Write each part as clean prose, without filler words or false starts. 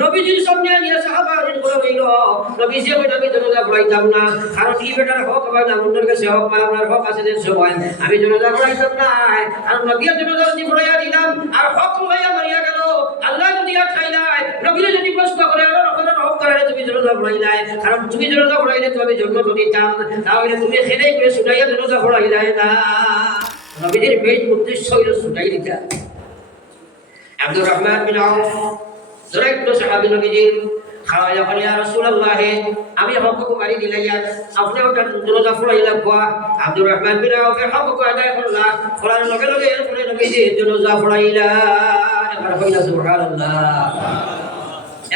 নবীজির সামনে নিয়ে সাহাবা বলে হইল নবীজি কই আমি জানাজা পড়াইতাম না কারণ কি বেটার হক হবে না অন্যের কাছে হক বা আপনার হক আছে যে সময় আমি জানাজা পড়াইতাম না কারণ নবীর জানাজা যদি পড়াইয়া দিলাম আর হক লইয়া মারিয়া গেল আল্লাহ যদি আর খাইলাই নবীরে যদি প্রশ্ন করে হক করে তুমি জানাজা পড়াইলাই কারণ তুমি জানাজা পড়াইলে তো আমি জান্নাত দিতাম তাহলে তুমি খেলেই করে শুনাইয়া জানাজা পড়াইলাই না নবীজির মেইন উদ্দেশ্য হইল শুনাই দিতা আব্দুর রহমান বিন আউফ দরাইতো সাহাবী নবীজির খাওয়া বলে ইয়া রাসূলুল্লাহ আমি হক মারি দিলাইয়া আপনি ওটা জানাজা পড়াইলা কোয়া আব্দুর রহমান বিন আউফ হক আদায় করলা করার লগে লগে এরপরে নবীজি জানাজা পড়াইলা এবার কইলা সুবহানাল্লাহ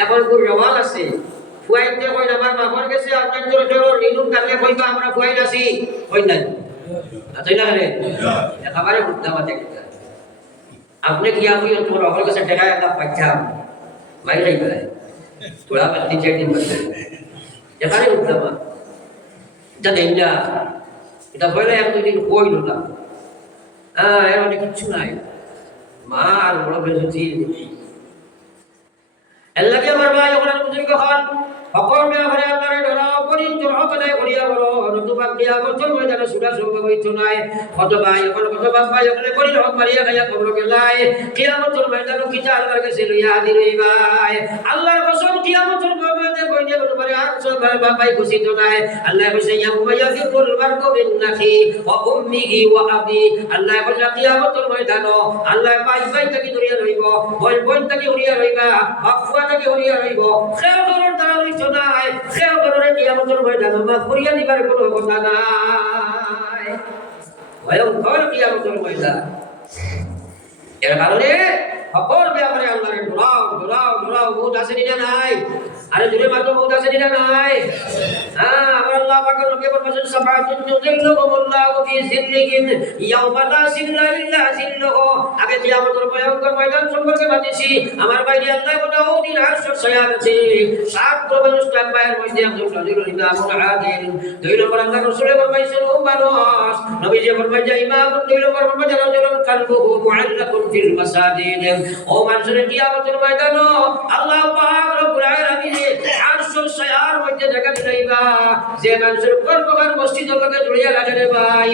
এখন কোন রওয়াল আছে ফুয়াইতে কই আমার বাবার কাছে আপনার জোরে জোরে রিনুন কালে কইবা আমরা ফুয়াই আছি কই না আচ্ছা না রে একেবারে মুদ্দাওয়া দেখতে আপনি কি আমি তোমার বাবার কাছে টাকা একটা পাইতাম বাইরে গেলে थोड़ा बत्ती चेटिंग करते এখানে মুদ্দাওয়া এটা দেই না এটা বলে এক দুই দিন কইলো না এর অনেক কিছু নাই মা আর বড় বেজতি আল্লাহকে মারবা যখন মুশরিক হন সকল ব্যাপারে আল্লাহর ডরাও করি জোর কদায় করিয়া বড় নতুবা কিয়ামত ময়দানে সুরা সঙ্গ হইতো নাই কতবা এখন কতবা পায় ওখানে করি রহম মারিয়া খাইয়া কবর গেলাই কিয়ামত ময়দানে কিতা আল্লাহর কাছে লইয়া দিবাই আল্লাহর কসম কিয়ামত ময়দানে কইলে বলবারে আর সব বাবাই খুশি তো নাই আল্লাহ কইছে ইয়াউমা ইয়াফিকুল মারকু বিন নাখি ওয়া উম্মিহি ওয়া আবি আল্লাহ কইছে কিয়ামত ময়দানে আল্লাহ পাই তাকি ধরিয়া রইব বই তাকি উড়িয়া রইবা আফওয়া তাকি উড়িয়া রইব খেল করার দ্বারা লইছো নাই খেল করার কিয়ামতের ময়দানে মা করিয়া দিবার কোনো কথা নাই ভয়ঙ্কর কিয়ামতের ময়দান এর কারণে সকল ব্যাপারে আল্লাহর দোলাও বহুত আছে নিনা নাই আরে দূরে মাত্র বহুত আছে নিনা নাই আমার আল্লাহ পাকের নবী বলেছেন সাফাতুন তুযিল্লুহুমুল্লাহু ফি জিল্লিহিম ইয়াওমা লা জিল্লা ইল্লা জিল্লুহু আগে কিয়ামতের ভয়ঙ্কর ময়দান সম্পর্কে বলেছি আমার বাইরে আল্লাহ বলেও দিন আরশের ছায়া আছে সাত প্রবেশ টাকবায়ের মধ্যে একজন নজরুল ইমামুল আদিল দুই নম্বর আল্লাহ রাসূলের ফরমাইছেন ও মানুষ নবীজি ফরমাইছেন ইমামুল দুই নম্বর ফরমাইছেন রাজুলুন কালবুহু মুআল্লাকুন ফিল মাসাজিদ ও মানুষের কিয়ামতের ময়দানে আল্লাহ পাক রব্বুল আলামিন আরশের ছায়ার মধ্যে জায়গা দিলাইবা যে মানুষের কর্মকার মসজিদের লগে জড়িয়ে লাগে রে ভাই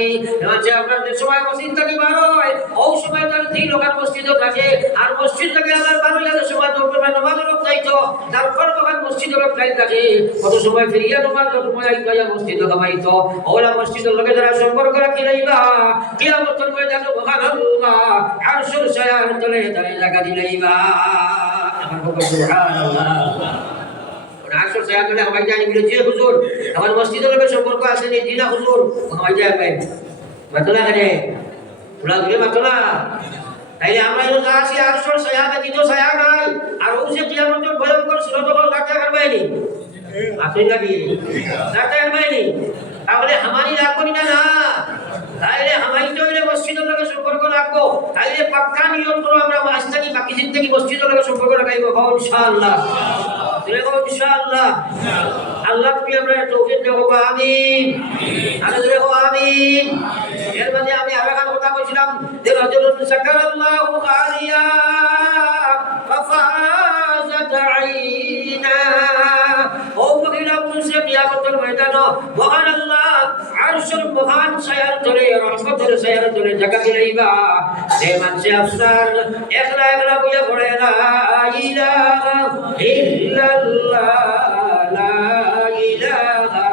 আচ্ছা আপনার যে সময় মসজিদ থেকে বার হয় ওই সময় তার তিন লোকার মসজিদও থাকে আর মসজিদ থেকে আবার বার হইয়া যে সময় দরকার নামাজের লোক যাইতো তার কর্মকার মসজিদের লোক খাই থাকে কত সময় ফিরিয়া নামাজের সময় আইতো মসজিদে কামাইতো ওরা মসজিদের লগে যারা সম্পর্ক রাখি লাইবা কিয়ামতের ময়দানে মহান আল্লাহ আরশের ছায়ার তলে তারে জায়গা দিলাইবা আমার বকর সুবহানাল্লাহ আরশের ছায়া তলে আমায় জানি বলে যে হুজুর আমার মসজিদের লগে সম্পর্ক আছে নি দিনা হুজুর আমায় যায় ভাই মাতলা করে ওলা দূরে মাতলা তাইলে আমরা এর কাছে আরশের ছায়া দেখি তো ছায়া নাই আর ওই যে কিয়ামতের ভয়ঙ্কর সুরতল রাখতে পারবেনি আপনি নাকি রাখতে পারবেনি তাহলে আমারই রাখবি না তাইলে আমাই তো এর মসজিদের লগে সম্পর্ক রাখবো তাইলে পাক্কা নিয়ম করো আমরা আজ থেকে বাকি দিন থেকে মসজিদের লগে সম্পর্ক রাখাইবো ইনশাআল্লাহ ইনশাআল্লাহ আল্লাহ তুমি আমরা তৌফিক দেবো আমিন আরে আমিন এর মাঝে আমি আরেক কথা কইছিলাম যে রাজুলুন সাকারাল্লাহু আলিয়া ফাফাজাত আইনা ও মহিলা পুরুষে কিয়ামতের ময়দানে মহান আল্লাহ আরশের মহান ছায়ার তলে রহমতের ছায়ার তলে জায়গা দিলাইবা যে মানুষে আপনার একলা একলা বইয়া পড়ে না ইলাহা ইল্লাল্লাহ লা ইলাহা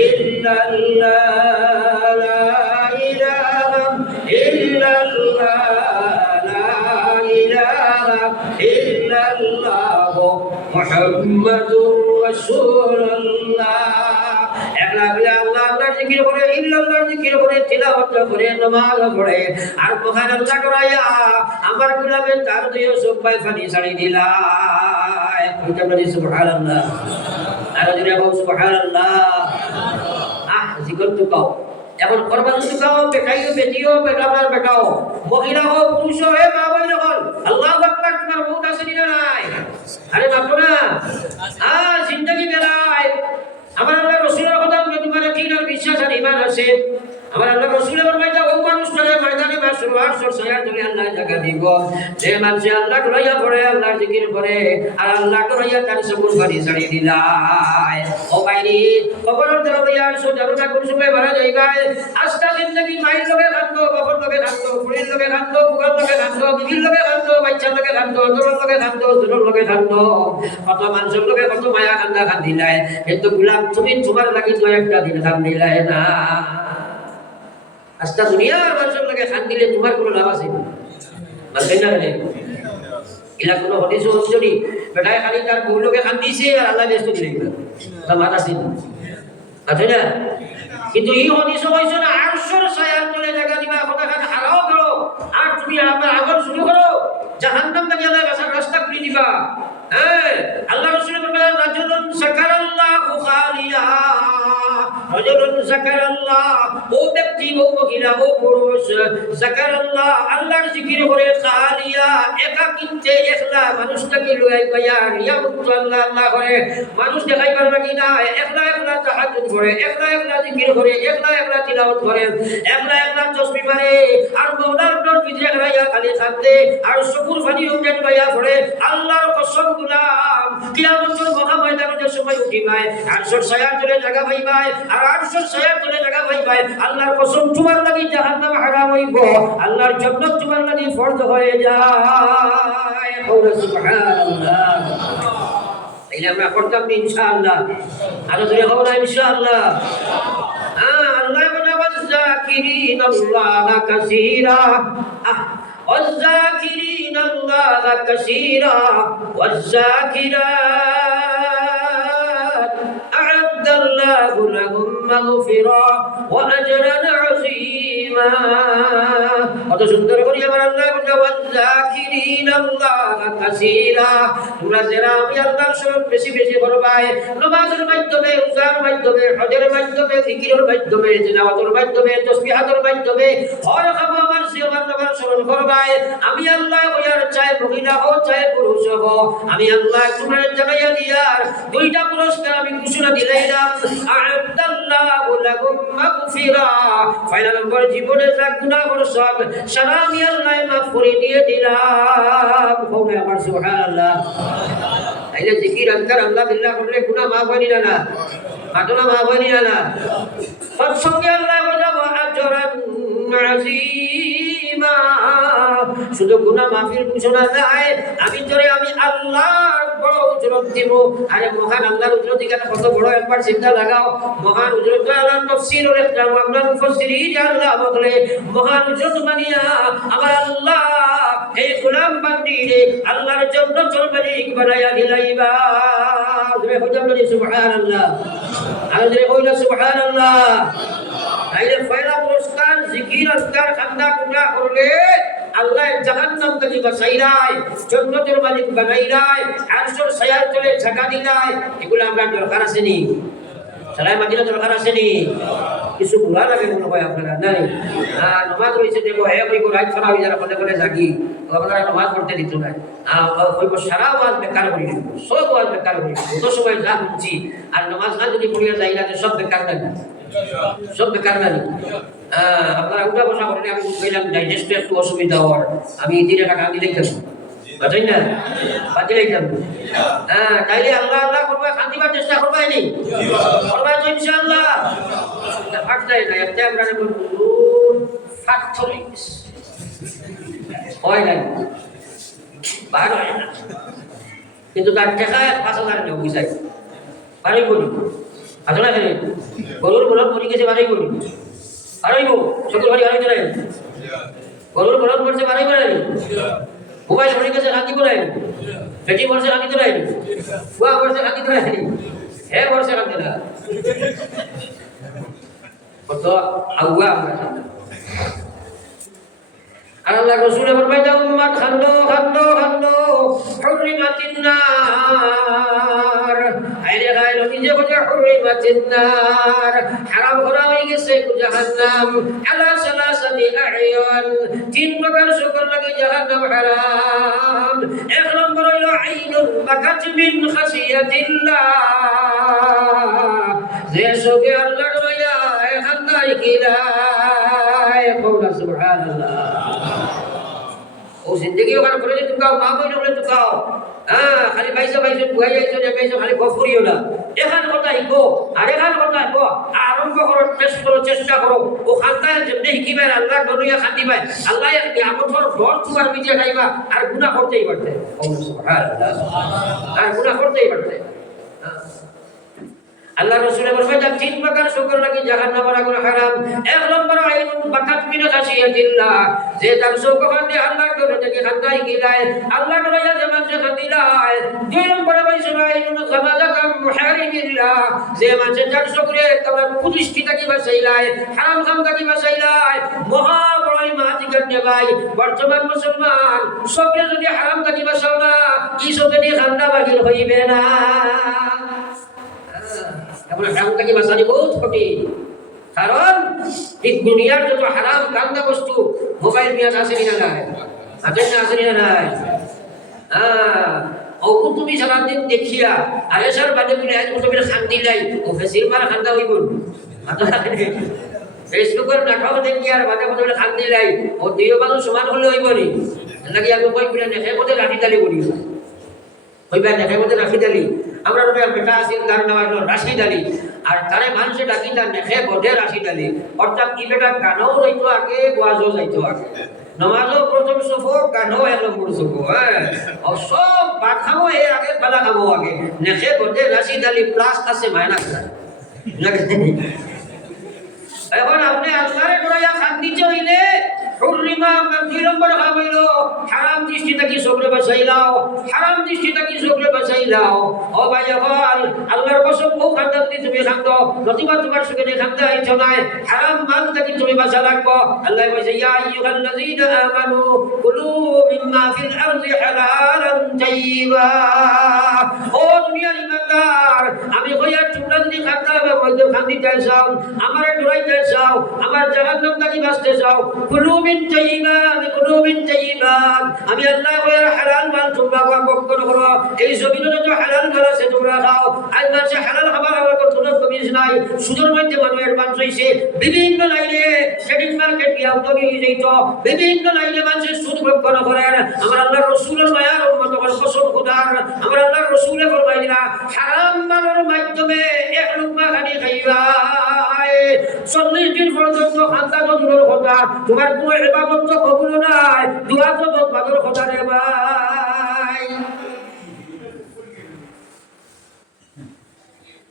ইল্লাল্লাহ লা ইলাহা ইল্লাল্লাহ লা ইলাহা ইল্লাল্লাহ মুহাম্মাদুর রাসূলুল্লাহ একলা বলে আল্লাহর জিকির করে ইল্লাল্লাহর জিকির করে তিলাওয়াত করে নামাজ পড়ে আর মহান আল্লাহ করায়া আমার গুলামের তার দিয়ে সবাই ফানি ছাড়ি দিলায় কইতে বলি সুবহানাল্লাহ আর যদি বল সুবহানাল্লাহ জিকির তো কাও এখন কুরবান সুকাও বেটাইও বেটিও বেটামার বেটাও মহিলা হো পুরুষ হো হে মা বোন হল আল্লাহু আকবার তোমার বহুত আছে না নাই আরে বাপু না জিন্দেগি বেলায় আমার আল্লাহ রাসূলের কথা বলে তোমার কি না বিশ্বাস আর ঈমান আছে আমার আল্লাহ রাসূলের ফরমাইতা ও মানুষটারে ময়দানে মাসরুয়া আরশের ছায়ার তলে আল্লাহ জায়গা দিব। যে মানুষ আল্লাহ ডরাইয়া পড়ে, আল্লাহ জিকির করে, আর আল্লাহ ডরাইয়া তার সবুজ বাড়ি ছাড়ি দিলায়। ও বাইরে কবরের দরজা সোজারুটা কোন সময় মারা যাইবাই। আজকা জিন্দগি মাইর লগে খান্দো, বাপর লগে খান্দো, ফুড়ির লগে খান্দো, বুগার লগে খান্দো, বিবির লগে খান্দো, বাচ্চার লগে খান্দো, দোর লগে খান্দো, জোর লগে খান্দো, কত মানুষের লগে কত মায়া কান্দা কান্দিলাই। কিন্তু গুলাম তুমি তোমার লাগি তো একটা দিন কান্দিলাই না। আজকা দুনিয়ার মানুষের লগে কান্দিলে তোমার কোনো লাভ আছে না, মানবেন না? এলা কোনো হদিস যদি বেটায় খালি তার বউ লোকে কান্দিছে আর আল্লাহ ব্যস্ত দিলে তা মাথা ছিল আছে না। কিন্তু এই হদিস হইছে না আরশের ছায়ার তলে জায়গা দিবা, কথা কানে হারাও করো, আর তুমি আমার আগর শুরু করো, জাহান্নাম থেকে আল্লাহ বাঁচার রাস্তা করে দিবা। হ্যাঁ, আল্লাহ রাসূল বলেন রাজুলুন যাকারাল্লাহু খালিয়া, রাজুলুন যাকারাল্লাহ, ও ব্যক্তি, ও মহিলা, ও পুরুষ, যাকারাল্লাহ, আল্লাহর জিকির করে, খালিয়া, একাকিত্বে, একলা মানুষটাকে লইয়া পাইয়া রিয়া মুক্ত আল্লাহ আল্লাহ করে, মানুষ দেখাইবার লাগি না, একলা একলা তাহাজ্জুদ করে, একলা একলা জিকির করে, একলা একলা তিলাওয়াত করে, একলা একলা তাসবিহ মারে, আর মাওলার নাম বিজয় রাইয়া খালি কাঁদে, আর শুকর ফানি উঠেন পাইয়া পড়ে। আল্লাহর কসম গুলাম কিয়ামতের মহা ময়দানে সময় উঠিবাই, আরশের ছায়ার তলে জায়গা পাইবাই, আর আরশের ছায়ার তলে জায়গা পাইবাই। আল্লাহর কসম তোমার লাগি জাহান্নাম হারাম হইব, আল্লাহর জান্নাত তোমার লাগি ফরজ হয়ে যায়। সুবহানাল্লাহ। তাইলে আমরা করতাম ইনশাআল্লাহ, আরো ধরে হবো না ইনশাআল্লাহ। আল্লাহ বলে والذاكرين الله كثيرا والذاكرين الله كثيرا والذاكرات أعد الله لهم مغفرة وأجرا عظيما। কত সুন্দর করে আমার আল্লাহ বলে والذاكرين الله كثيرا, তোমরা যারা আমি আল্লাহর স্মরণ বেশি বেশি করবাই, নামাজের মাধ্যমে, রোজার মাধ্যমে, হজের মাধ্যমে, জিকিরের মাধ্যমে, তিলাওয়াতের মাধ্যমে, তাসবিহাতের মাধ্যমে, হর খাবা আমার জিয়ার নামের স্মরণ করবাই। আমি আল্লাহ কইয়ার চাই মহিলা হও চাই পুরুষ হও, আমি আল্লাহ তোমার জানাইয়া দিয়ার দুইটা পুরস্কার আমি ঘোষণা দিলাম। আ'আদাল্লাহু লাকুম মাগফিরা, পয়লা নম্বর জীবনের যা গুনাহ করছস সারা আমি আল্লাহ মাফ করে দিয়ে দিলাম। হবে আমার সুবহানাল্লাহ। তাইলে জিকির আজকার আল্লাহ বিল্লাহ করলে গুনাহ মাফ হয় না, ঘটনা মাফ হয় না। সৎসঙ্গে আল্লাহ বলব আজরান আযীমা, শুধু গুনাহ মাফির ঘোষণা দেয়, আমি তোরে আমি আল্লাহর বড় উজরত দিব। আরে মহান আল্লাহর উজরত এখানে কত বড়, একবার চিন্তা লাগাও। মহান উজরত আল্লাহর তাফসীরের একটা আমরা মুফাসসিরিন আল্লাহ বলে মহান উজরত মানিয়া আমার আল্লাহ এই গোলাম বান্দিরে আল্লাহর জান্নাতুল মালিক বানায়া দিলাইবা। জোরে হইতাম না সুবহানাল্লাহ, আর জোরে কইলা সুবহানাল্লাহ। তাইলে পয়লা পুরস্কার জিকির আজকার খান্দা কুনা করলে আল্লাহ জাহান্নাম থেকে বাঁচাইলাই, জান্নাতের মালিক বানাইলাই, আরশের ছায়ার তলে জায়গা দিলাই। এগুলো আমরা দরকার আছে নি? সালায় মাদিনা দরকার আছে নি? কিছু ভুলা লাগে মনে হয় আপনারা নাই? নামাজ রয়েছে দেখো, কইব রাত ছাড়া হয়ে যারা পদে পদে জাগি, আপনারা নামাজ পড়তে দিত না, কইব সারা ওয়াজ বেকার করে দিব, সব ওয়াজ বেকার করে দিব, কত সময় যা শুনছি, আর নামাজ না যদি পড়িয়া যাই না সব বেকার না, সব বেকার না। আপনারা উঠা বসা করেন, আমি কইলাম ডাইজেস্টে একটু অসুবিধা হওয়ার, আমি 3 টাকা আমি লিখতাম বুঝলেন না, বাতি লিখতাম। তাইলে আল্লাহ আল্লাহ করবা, শান্তিবার চেষ্টা করবাই নি, করবাই তো ইনশাআল্লাহ। ফাটতাই না একটা আমরা ফ্যাক্টরি হয় না, বার হয় না, কিন্তু তার টাকা 5,000 নেব বুঝাই বাড়ি করি আসলে গরুর বলদ মরি গেছে বাড়াই করি আড়াইব সকল বাড়ি আড়াই চলে গরুর বলদ মরছে বাড়াই করে মোবাইল মরি গেছে রাখি করে বেটি মরছে রাখি করে বুয়া মরছে রাখি করে হে মরছে রাখি না কত আগুয়া আমরা আল্লাহ রাসূল ফরমাইতা উম্মাত খান্দো খান্দো খান্দো হুররিমাতিন নার, আইরে গায় নবী যে বলে হুররিমাতিন নার, হারাম করা হয়ে গেছে জাহান্নাম। আলা সালাসাতি আ'য়ান, 3 প্রকার শুকর লাগে জাহান্নাম হারাম। 1 নম্বর হলো আইনুন বাকাত মিন খাসিয়াতিল্লাহ, যে সবে আল্লাহর দয়া খান্দাই কিরায়, কওলা সুবহানাল্লাহ। ও জিন্দগি ওখানে করে যে টুকাও মা বই নকলে টুকাও হ্যাঁ খালি বাইসা বাইসা বুঝাই যাইছো যে বাইসা খালি গফ করিও না এখান কথা হিকো আর এখান কথা হিকো আরম্ভ করো চেষ্টা করো ও খান্তায় যেমনি হিকিবেন আল্লাহ গনুয়া খান্তি পায় আল্লাহ আমতর ঘর তোমার মিটিয়ে খাইবা আর গুনাহ করতেই পারতে আর গুনাহ করতেই পারতে আল্লাহ রাসূল ফরমায় তিন প্রকার শুকর নাকি জাহান্নামের আগুন হারাম এক নম্বর আইনুন বাকাত মিন খাশিয়াতিল্লাহ যে তার শুকর দিয়ে আল্লাহর ঘরে থেকে খান্দাই গিলায় আল্লাহ নয়া যে মানুষ খান্দিলায় দুই নম্বর আইনুন খামাদাকাম মুহারিমিল্লাহ যে মানুষ যার শুকরে তোমার প্রতিষ্ঠিত কি বাঁচাইলায় হারাম খামদা কি বাঁচাইলায় মহা বড় মাজিকার নে ভাই বর্তমান মুসলমান সবরে যদি হারাম থাকি বাঁচাও না কি সবরে খান্দা বাহির হইবে না এখন হারাম থেকে বাঁচানি বহুত কঠিন কারণ এই দুনিয়ার যত হারাম কান্দা বস্তু মোবাইল নিয়ে আসে না নাই আসে না নাই অবু তুমি সারাদিন দেখিয়া আরেসার বাদে বলে আজ মোটামুটি শান্তি নাই ও ফেসির মারা খান্দা হইব ফেসবুকের নাটক দেখি আর বাদে মোটামুটি শান্তি নাই ও দুই মানুষ সমান হলে হইব নি লাগে আমি কই বলে নেখে মধ্যে রাখি তালি করি হইবা নেখে মধ্যে রাখি তালি আমরা বেটা আছি তার নাম হলো রাশিদ আলী আর তারে মানুষে ডাকি তার নেখে বোধে রাশিদ আলী অর্থাৎ কি বেটা গানও রইতো আগে ওয়াজও যাইতো আগে নমাজও প্রথম সফর গানও এক নম্বর সফর হ্যাঁ সব ভাত খাবো এর আগে পালা খাবো আগে নেখে বোধে রাশিদ আলী প্লাস আছে মাইনাস এখন আপনি আল্লাহরে ডরাইয়া শান্তি চাইলে হুররিমা দুই নম্বর খাবাইল হারাম দৃষ্টি থেকে সবরে বাঁচাইলাও হারাম দৃষ্টি থেকে সবরে বাঁচাইলাও ও ভাই হল আল্লাহর কসম ও খান্দা তুমি খান্দো নতুবা তোমার সুখে খান্দা আইছো নাই হারাম মাল থেকে তুমি বাঁচা রাখবো আল্লাহ কইছে ইয়া আইয়ুহাল্লাযীনা আমানু কুলু মিম্মা ফিল আরদি হালালান তাইয়্যিবা ও দুনিয়ার ইমানদার আমি কইয়া তোমরা যদি খান্দা মধ্যে খান্দি চাও আমারে ডরাইতে চাও আমার জাহান্নাম থেকে বাঁচতে চাও কুলু মিন তাইয়্যিবাত আমি আল্লাহ কইয়া হালাল মাল তোমরা ভক্ষণ করো এই জমিনে যত হালাল মাল আছে তোমরা খাও আজ মানুষে হালাল খাবার আমার কোনো কমিজ নাই সুদের মধ্যে মানুষের মানুষ হইছে বিভিন্ন লাইনে সেটিং মার্কেট দিয়া উদ্যোগী হয়ে যাইতো বিভিন্ন লাইনে মানুষের সুদ ভক্ষণ করেন আমার আল্লাহর রাসূলের মায়ার উম্মত কসম খোদার আমার আল্লাহর রাসূলে ফরমাইলা হারাম মালের মাধ্যমে এক লুকমা খানি খাইবা 40 দিন পর্যন্ত খান্দা দূরের কথা তোমার কোনো ইবাদত তো কবুল নাই দোয়া তো বাদর কথা রে ভাই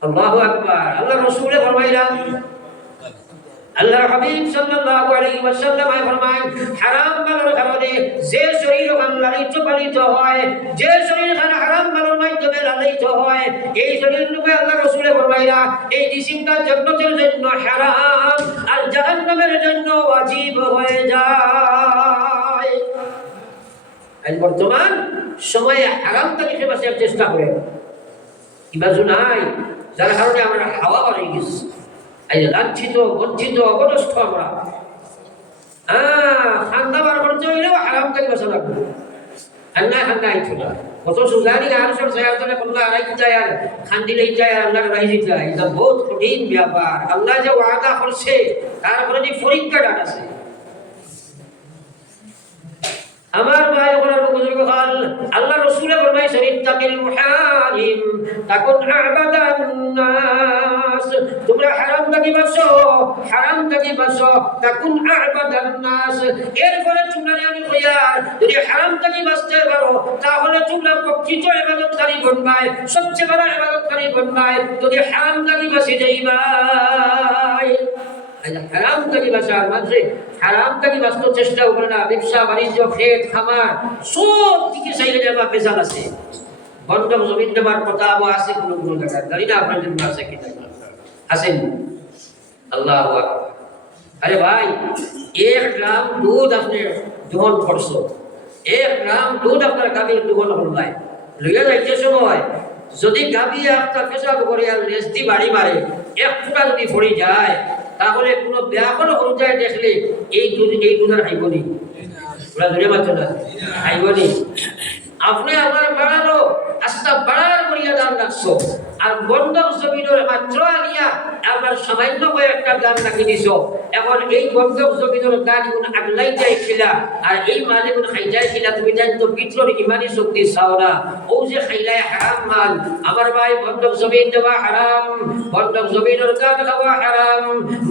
আল্লাহু আকবার আল্লাহ রাসূলে ফরমাইলা আল্লাহর হাবিব সাল্লাল্লাহু আলাইহি ওয়াসাল্লাম ফরমায় হারাম মালের কারণে যে শরীর লালিত পালিত হয় যে শরীর হারাম মালের মাধ্যমে লালিত হয় এই শরীর রূপে আল্লাহ রাসূলে ফরমাইলা এই জিসিমটা জান্নাতের জন্য হারাম আর জাহান্নামের জন্য ওয়াজিব হয়ে যায় আজ বর্তমান সময়ে হারাম থেকে বাঁচার চেষ্টা করে ইবাজু নাই যার কারণে আমরা হাওয়া বাড়িয়ে গেছি লাঞ্ছিত বঞ্চিত অবনষ্ট আমরা খান্দা বার করতে হইলেও হারাম থেকে বাঁচা লাগবে আল্লাহ খান্দা আইছিল কত সুজানি আর সব সায়াতনে কোনটা আড়াই যায় আর খান্দিলেই যায় আল্লাহ রাইজি যায় এটা বহুত কঠিন ব্যাপার আল্লাহ যে ওয়াদা করছে তারপরে যে পরীক্ষাটা আছে আমার ভাই ওরা বুজুর্গ হল আল্লাহ রাসূলে ফরমাইছেন ইত্তাকিল মুহারিম তাকুন আবাদান নাস তোমরা হারাম থেকে বাঁচো তাকুন আবাদান নাস এরপরে তোমরা আমি কইয়া যদি হারাম থেকে বাঁচতে পারো তাহলে তোমরা প্রকৃত ইবাদতকারী বনবাই সবচেয়ে বড় ইবাদতকারী বনবাই যদি হারাম থেকে বাঁচি যাইবাই হারাম থেকে বাঁচার মাঝে হারাম থেকে বাঁচতে চেষ্টা করে না ব্যবসা বাণিজ্য ক্ষেত খামার সব দিকে চাইলে যাবা বেজাল আছে বন্ধক জমিন দেবার কথা আছে কোনো জায়গায় জানি না আপনার জন্য আছে কি আছেন আল্লাহু আকবার আরে ভাই 1 গ্রাম দুধ আপনি দহন করছো 1 গ্রাম দুধ আপনার গাভীর দহন হল নাই লইয়া যাইতে সময় যদি গাভী আপনার পেশাব করে আর লেজদি বাড়ি মারে এক ফুটা যদি পড়ে যায় তাহলে কোনো ব্যাপন অনুযায়ী দেখলে এই দুধ আর হাইবনি ওরা ধরে পাচ্ছ না হাইবনি আপনি আমার বাড়ানো আস্তা বাড়ার করিয়া দান রাখছো আর বন্ধক জমিন মাত্র আনিয়া আমার সামান্য একটা দান রাখি দিছ এখন এই বন্ধক জমিনের দান গুণ আগলাই যাইছিলা আর এই মালে গুণ খাই যাইছিলা তুমি জানি তো ভিতর ইমানি শক্তি চাও না ও যে খাইলাই হারাম মাল আমার ভাই বন্ধক জমিন দেওয়া হারাম বন্ধক জমিনের দান খাওয়া হারাম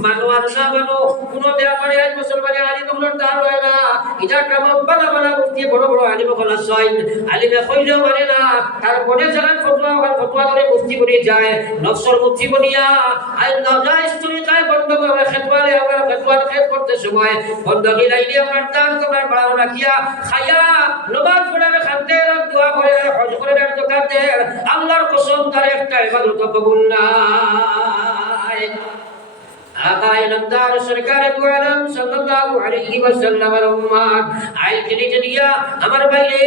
মানুয়ার না মানো কোনো ব্যাপারে আজ মুসলমানে আলিম হলোর দান হয় না এটা কাম বালা বালা মুফতি বড় বড় আলিম হল ছয় আলিমে কইলেও মানে না তারপরে যারা ফতোয়া করে মুফতি বনে যায় নফসর মুফতি বনিয়া আই নাজায়েজ তরিকায় বন্ধক করে খেতওয়ালে আমরা খেতওয়াল খেত করতে সময় বন্ধক লাইলে আমার দান তোমার বাড়ানো রাখিয়া খায়া নমাজ পড়াবে খাতে দোয়া করে হজ করে যাকাতে আল্লাহর কসম তার একটা ইবাদত কবুল নাই আকায় নন্দার সরকার দু আলম সাল্লাল্লাহু আলাইহি ওয়াসাল্লামের উম্মত আই জিনিয়া আমার বাইরে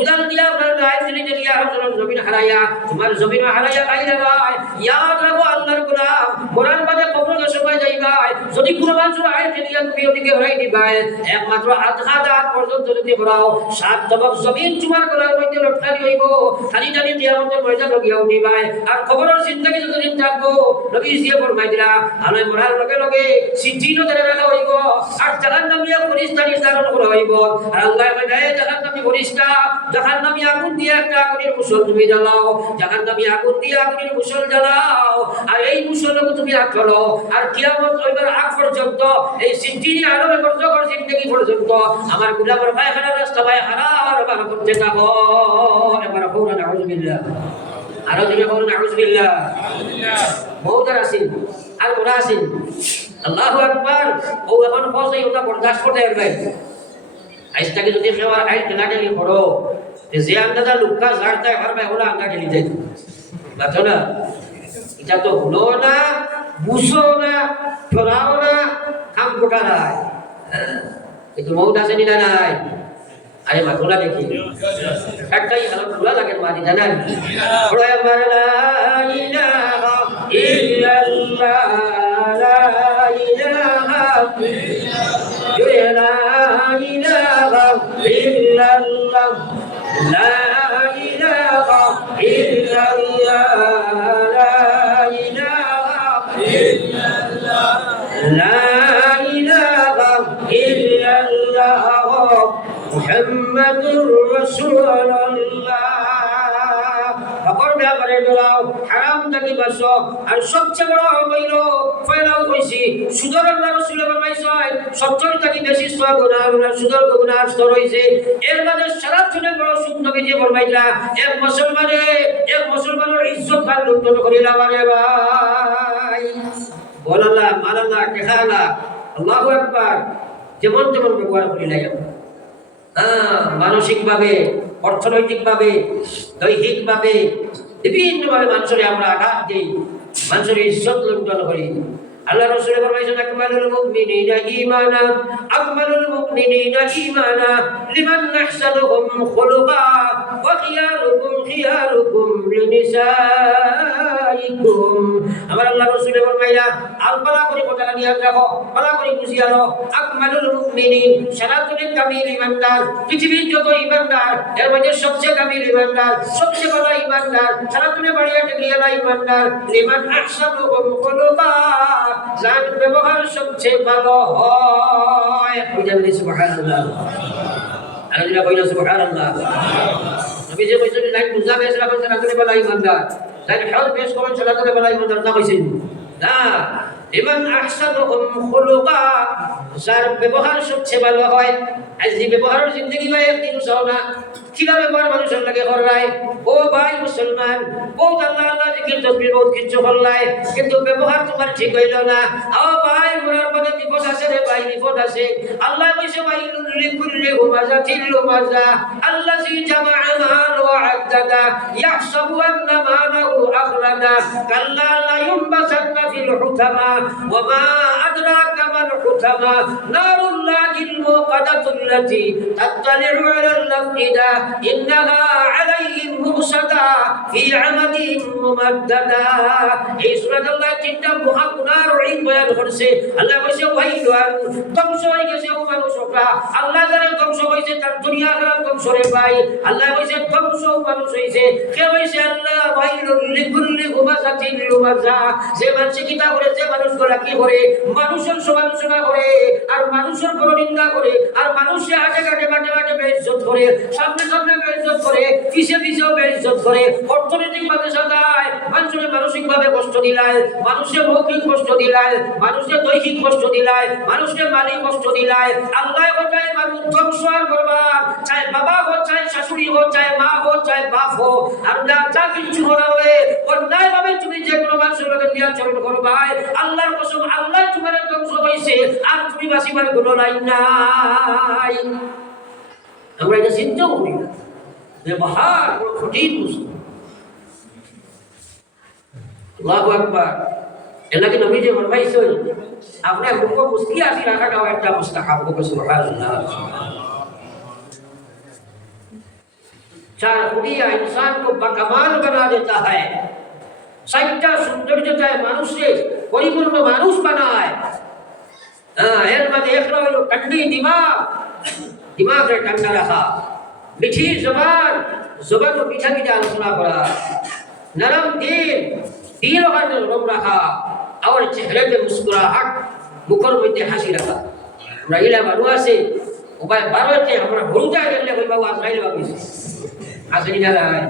উদান দিয়া আপনার আই জিনিয়া আপনার জমিন হারায়া তোমার জমিন হারায়া বাইরে রায় ইয়াদ রাখো আল্লাহর গোলাম কোরআন বাদে কবর সময় যাইবা যদি কোনো মানুষ আই জিনিয়া তুমি ওদিকে হরাই দিবা একমাত্র আধা দাঁত পর্যন্ত যদি হরাও সাত তবক জমিন তোমার গলার মধ্যে লটকানি হইব খালি জানি কিয়ামতের ময়দানে গিয়াও দিবা আর কবরের জিন্দেগি যতদিন থাকবো নবী জিয়া ফরমাই দিলা আলে মরার লগে লগে সিজিনো ধরে রাখা হইব আর জাহান্নামীয়া ফেরেশতা নির্ধারণ করা হইব আর আল্লাহ কয় জাহান্নামী ফেরেশতা জাহান্নামী আগুন দিয়ে একটা আগুনের মুসল তুমি জ্বালাও জাহান্নামী আগুন দিয়ে আগুনের মুসল জ্বালাও আর এই মুসলকে তুমি আগ করো আর কিয়ামত হইবার আগ পর্যন্ত এই সিজিনি আরবে বর্জকর জিন্দেগি পর্যন্ত আমার গুলামের পায়খানা রাস্তা ভাই হারার বার করতে থাকো এবার কওনা নাউযুবিল্লাহ আরো দিকে বলুন নাউযুবিল্লাহ মওদার আসিন আর ওরা আসিন আল্লাহু আকবার ও এখন ফসই ওটা বরদাস্ত করতে পারবে আজকে যদি খাওয়ার আইন না গেলি করো যে আন্দাজা লুকা ঝাড়তে পারবে ওরা আন্দা গেলি যাই বুঝছো না এটা তো হলো না বুঝো না ফেরাও না কাম কোটা নাই কিন্তু মৌত আছে না নাই আরে মাথোলা দেখি একটাই হালত খোলা লাগে মারি জানেন ওরা একবার লা ইলাহা ইল্লাল্লাহ লা ইলাহা ইল্লাল্লাহ লা ইলাহা ইল্লাল্লাহ লা ইলাহা ইল্লাল্লাহ লা ইলাহা ইল্লাল্লাহ মুহাম্মাদুর রাসূলুল্লাহ সকল ব্যাপারে ডরাও হারাম থেকে বাঁচো আর সবচেয়ে বড় হইল ফয়লাও কইছি সুদর আল্লাহ রাসূল ফরমাইছেন সত্তর থেকে বেশি গুনাহ সুদর গুনাহ স্তর হইছে এর মাঝে সারা জুড়ে বড় সুদ নবীজি ফরমাইলা এক মুসলমানের ইজ্জত আর লুণ্ঠন করিলা মানে ভাই বলালা মারালা কেখালা আল্লাহু আকবার যেমন তেমন ব্যবহার করিলাই মানসিকভাবে অর্থনৈতিকভাবে দৈহিকভাবে বিভিন্নভাবে মানুষের আমরা আঘাত দিই মানুষের ইজ্জত লুণ্ঠন করি আল্লাহ রাসূল ফরমাইছেন আকমালুল মুমিনিনা ঈমানা লিমান আহসানুহুম খুলুকা ওয়া খিয়ারুকুম লিনিসাইকুম আমার আল্লাহ রাসূল ফরমাইলা আলবালা করে কথা নিয়ে রাখো বালা করে বুঝিয়া নাও আকমালুল মুমিনিন সারাতুল কামিল ঈমানদার পৃথিবীর যত ঈমানদার এর মধ্যে সবচেয়ে কামিল ঈমানদার সবচেয়ে বড় ঈমানদার সারাতুল বাড়িয়া টিকিয়া ঈমানদার লিমান আহসানুহুম খুলুকা যার ব্যবহার সবচেয়ে ভালো হয় বুঝালি সুবহানাল্লাহ আল্লাহ কইলো সুবহানাল্লাহ নবী যে কইছেন লাইন বুঝাবে সেটা কোন সারাতুল বলা ঈমানদার লাইন হল পেশ করেন সারাতুল বলা ঈমানদার না কইছেন না লিমান আহসানুহুম খুলুকা যার ব্যবহার সবচেয়ে ভালো হয় আজ যে ব্যবহারের জিন্দেগি ভাই একদিন চাও না কিভাবে মানুষের লাগে হরাই ও ভাই মুসলমান ও আল্লাহ জিকির তাসবিহ বহুত কিছু হল্লাই কিন্তু ব্যবহার তোমার ঠিক হইল না ও ভাই মরার পথে বিপদ আছে রে ভাই বিপদ আছে আল্লাহ কইছে ওয়াইলুল লিকুল্লি হুমাযাতিল লুমাযা আল্লাযী জামাআ মাল ওয়া আদ্দাদা ইয়াহসাবু আন্না মালাহু আখলাদা কাল্লা লা ইউনবাসান্না ফিল হুতামা ওয়া মা আদরাকা মাল হুতামা নারুল্লাহিল মুকাদ্দাতুল্লাতী তাত্তালি'ু আলাল আফইদা ইন্নাহা আলাইহিম মুবসাদা ফি আমাদিন মুমাদ্দাদা। এই সূরাতে আল্লাহ তিনটা মহা গুনার ওয়াইদ বয়ান করেছে। আল্লাহ কইছে ওয়াইলুন, ধ্বংস হয়ে গেছে ও মানুষরা। আল্লাহ যারা ধ্বংস হয়েছে তার দুনিয়া আখিরাত ধ্বংস রে ভাই। আল্লাহ কইছে ধ্বংস মানুষ হয়েছে। কে হয়েছে? আল্লাহ ওয়াইলুল লিকুল্লি হুমাযাতিন লুমাযা। যে মানুষ কিতা করে, যে মানুষগুলা কি করে, মানুষের সমালোচনা করে আর মানুষের পরনিন্দা করে আর মানুষের হাতে কাটে বাটে বাটে বেইজ্জত করে, সামনে সামনে বেইজ্জত করে, পিছে পিছেও বেইজ্জত করে, অর্থনৈতিক ভাবে সাজায়, মানুষের মানসিকভাবে কষ্ট দিলায়, মানুষের মৌখিক কষ্ট দিলায়, মানুষের দৈহিক কষ্ট দিলায়, মানুষের মালিক কষ্ট দিলায়। আল্লাহ বলে মানুষ ধ্বংস আর করবার, চাই বাবা হোক, চাই শাশুড়ি হোক, চাই মা হোক, চাই বাপ হোক, আর যা কিছু করা হবে অন্যায় ভাবে তুমি যে কোনো মানুষের লোকে নিয়াচরণ করবাই, আল্লাহর কসম আল্লাহ তোমার ধ্বংস হয়েছে আর তুমি বাঁচিবার কোনো লাইন নাই। আমরা এটা চিন্তাও করি না। ব্যবহার বড় কঠিন বস্তু। আল্লাহু আকবার। এলাকে নবী যে ফরমাইছেন আপনার মুখ মুস্কি আসি রাখাটাও একটা মুস্তাহাব। সুবহানাল্লাহ। चार खूबियां इंसान को बाकमाल बना देता है। साइटा सौंदर्यता मनुष्य परिपूर्ण मानुष बनाए। एर मध्य एक लो ठंडी दिमाग, दिमाग रे ठंडा रखा। मीठी जुबान, जुबान को मीठा मीठा आलोचना करा। नरम दिल, दिल का नरम रखा और चेहरे पे मुस्कुराहट, मुखर मध्य हंसी रखा। रहीला बनुआ से उपाय बारो थे हमरा भूलता गेले कोई बाबू आसराइल बाबू আসেনি না নাই,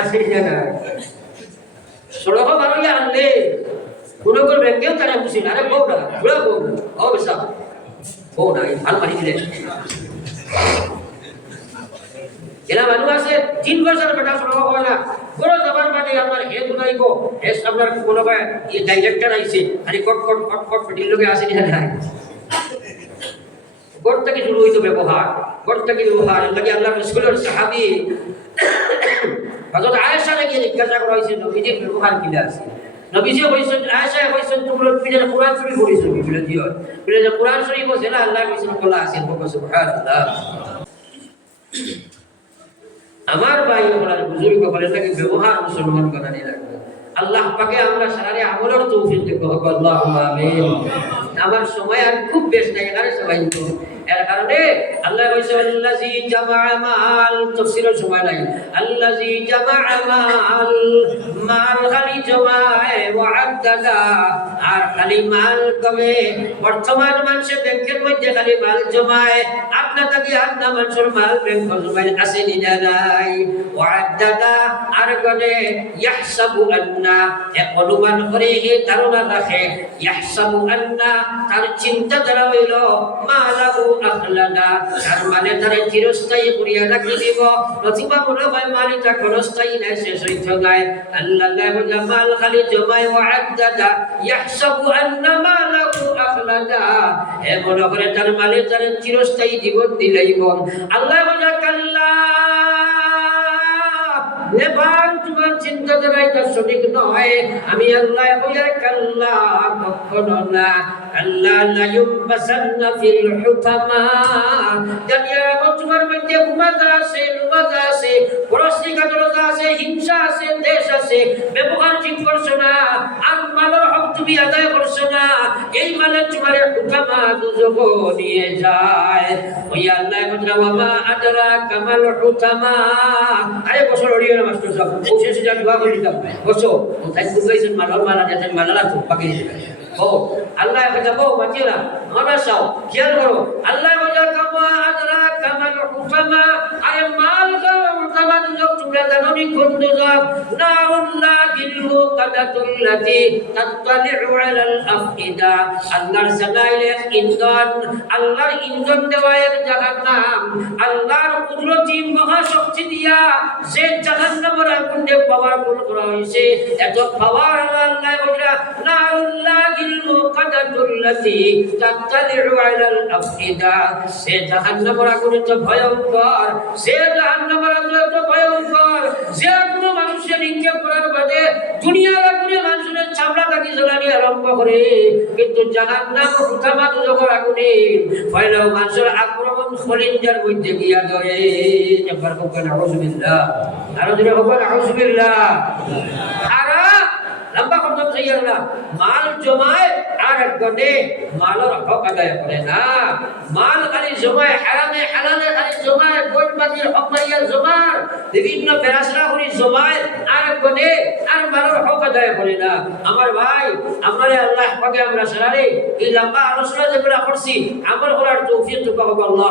আসেনি না নাই। সড়ক বারোয়া আনলে কোনো কোনো ব্যাংকেও তারা বুঝি না। আরে বউ না, বুড়া বউ ও বেসা বউ না, ভাল পানি দিলে এরা মানুষ আছে 3 বছর বেটা সড়ক হয় না। বড় জবান পাটি আপনার হে দুনাই গো হে আপনার কোনো ভাই এই ডাইরেক্টর আইছে আরে কট কট কট কট পিটির লোকে আসেনি না নাই। গোট থেকে শুরু হইতো ব্যবহার, গোট থেকে ব্যবহার লাগে। আল্লাহ রাসূলের সাহাবী হযরত আয়েশা কে জিজ্ঞাসা করা হয়েছে নবীজির ব্যবহার কি আছে। নবীজি কইছেন, আয়েশা কইছেন তোমরা পিছনে কোরআন শরীফ পড়িছো কি বলে দিও বলে যে কোরআন শরীফ আছে না আল্লাহ কইছেন বলা আছে। সুবহানাল্লাহ। আমার ভাই ওরা বুজুর্গ বলে নাকি ব্যবহার মুসলমান বানানি লাগবে। আল্লাহ পাকে আমরা সারারে আমলের তৌফিক দেব। আল্লাহুম্মা আমিন। আমার সময় আর খুব বেশ নাই, এখানে সবাই তো এর কারণে আল্লাহ কইছে আল্লাযী জামাআ মাল, তাফসীরের সময় নাই। আল্লাযী জামাআ মাল, মাল খালি জমায় ওয়া আদ্দাদা, আর খালি মাল কমে। বর্তমান মানুষের ব্যাংকের মধ্যে খালি মাল জমায়, আপনা থাকি আপনা মানুষের মাল ব্যাংক জমায় আছে নি নাই। ওয়া আদ্দাদা আর গনে ইয়াহসাবু আন্না, এক অনুমান করে হে ধারণা রাখে, ইয়াহসাবু আন্না তার চিন্তা দ্বারা হইল মালাহু আখলাদা, তার মানে তার চিরস্থায়ী করিয়া রাখি দিব। নতুবা মনে হয় মালিকটা ক্ষণস্থায়ী নাই, শেষ হইতে নাই। আল্লাহ বলে মাল খালি জমায় ওয়া আদ্দাদা ইয়াহসাবু আন্না মালাহু আখলাদা, এ মনে করে তার মালিক তার চিরস্থায়ী জীবন দিলাইব। আল্লাহ বলে কাল্লা, এবার তোমার চিন্তা দ্বারা এটা সঠিক নয়। আমি আল্লাহ বলে কাল্লা, কখনো না। আল্লাহ লা ইউবাসান্না ফিল হুতামা, জানিয়া তোমার মধ্যে উমাদা আছে, লুমাদা আছে, পরস্পরিকতা আছে, হিংসা আছে, দেশ আছে, ব্যবহার ঠিক করছো না, আর মালের হক তুমি আদায় করছো না। এই মানে তোমার হুতামা দুজগ নিয়ে যায়। ওই আল্লাহ বলে ওয়ামা আদরা কামাল হুতামা। আরে বসো ওড়িয়ে না মাস্টার সাহেব, বসে যা দোয়া করে দিতাম। বসো তাই বুঝাইছেন মালার মালা যেতে মালালা তো পাকি দিতে। ও আল্লাহ কথা বউ মাতিলা মানা চাও খেয়াল করো। আল্লাহ বলে কামা আদরা কামাল হুতামা, আরে মাল গাও হুতামা দুজগ তোমরা জানো নি কোন দুজগ? নারুল্লাহিল মুকাদ্দাতুল্লাতি তাত্তালিউ আলাল আফইদা, আল্লাহর জালাইলের ইন্ধন, আল্লাহর ইন্ধন দেওয়ার জাহান্নাম। আল্লাহর কুদরতি মহাশক্তি দিয়া যে জাহান্নামের আগুনে পাওয়ারফুল করা হইছে, এত পাওয়ার আল্লাহ বলে নারুল্লাহিল মুকাদ্দাতুল্লাতি তাত্তালিউ আলাল আফইদা, সে জাহান্নামের আগুন তো ভয়ঙ্কর, সে জাহান্নামের আগুন তো ভয়ঙ্কর, যে কোনো মানুষের নিক্ষেপ করার বাদে দুনিয়ার আগুনে মানুষের চামড়া কাটি জ্বলানি আরম্ভ করে কিন্তু জাহান্নাম প্রথমা দুজকের আগুনে ফয়লাও মানুষের আক্রমণ খলিঞ্জার মধ্যে গিয়া ধরে একবার হোক নাউজুবিল্লাহ আরো দিনে হোক নাউজুবিল্লাহ খারাপ লম্বা শব্দ খাইয়ার না মাল জমায় আর একজনে মালের হক আদায় করে না মাল খালি জমায় হারামে হালালে খালি জমায় বৈবাদীর হক মারিয়া জমায় বিভিন্ন বেরাসরা করি জমায় আর একজনে আর মালের হক আদায় করে না আমার ভাই আমারে আল্লাহ পাকে আমরা সারারে এই লম্বা আলোচনা যেগুলা করছি আমল করার তৌফিক তো পাবো আল্লাহ